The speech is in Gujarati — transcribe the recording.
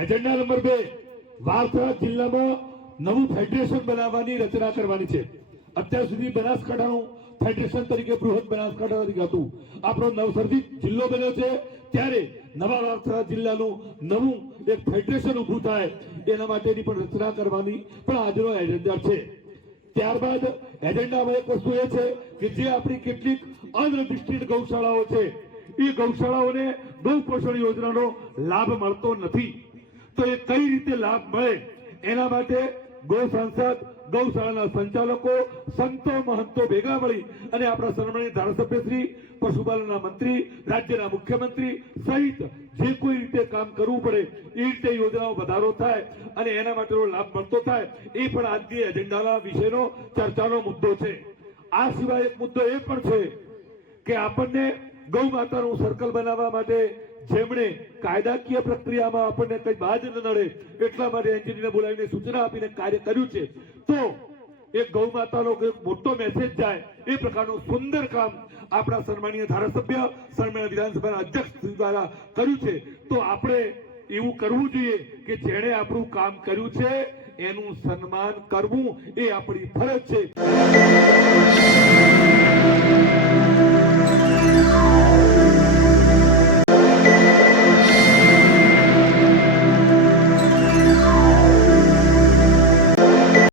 એજન્ડા નંબર 2 વારસા જિલ્લામાં નવું ફેડરેશન બનાવવાની રચના કરવાની છે। અત્યાર સુધી બનાસકાંઠાનું ફેડરેશન તરીકે બૃહદ બનાસકાંઠા તરીકે હતું। આપણો નવસર્જિત જિલ્લો બન્યો છે ત્યારે નવા વારસા જિલ્લાનું નવું એક ફેડરેશન ઊભું થાય એના માટેની પણ રચના કરવાની પણ આજનો એજન્ડા છે। ત્યારબાદ એજન્ડામાં એક વસ્તુ એ છે કે જે આપણી કેટલીક અનરજિસ્ટર્ડ ગૌશાળાઓ છે એ ગૌશાળાઓને ગૌ પોષણ યોજનાનો લાભ મળતો નથી, તો એ કઈ રીતે લાભ મળે એના માટે ગૌ સંસદ, ગૌશાળાના સંચાલકો, સંતો મહંતો ભેગા મળી અને આપણા સન્માનીય ધારાસભ્યશ્રી, પશુપાલનના મંત્રી, રાજ્યના મુખ્યમંત્રી સહિત જે કોઈ રીતે કામ કરવું પડે એ રીતે યોજનાઓ વધારો થાય અને એના માટેનો લાભ મળતો થાય એ પણ આજની એજન્ડાના વિષયનો ચર્ચાનો મુદ્દો છે। આ સિવાય એક મુદ્દો એ પણ છે કે આપણને ગૌ માતાનું સર્કલ બનાવવા માટે જેમણે કાયદાકીય પ્રક્રિયામાં આપણને કઈ બાદ ન નડે એટલા માટે એન્જિનિયરને બોલાવીને સૂચના આપીને કાર્ય કર્યું છે, તો એક ગૌ માતાનો મોટો મેસેજ જાય એ પ્રકારનું સુંદર કામ આપણા સન્માનીય ધારાસભ્ય, સન્માનીય વિધાનસભાના અધ્યક્ષ દ્વારા કર્યું છે। તો આપણે એવું કરવું જોઈએ કે જેણે આપણું કામ કર્યું છે એનું સન્માન કરવું એ આપણી ફરજ છે।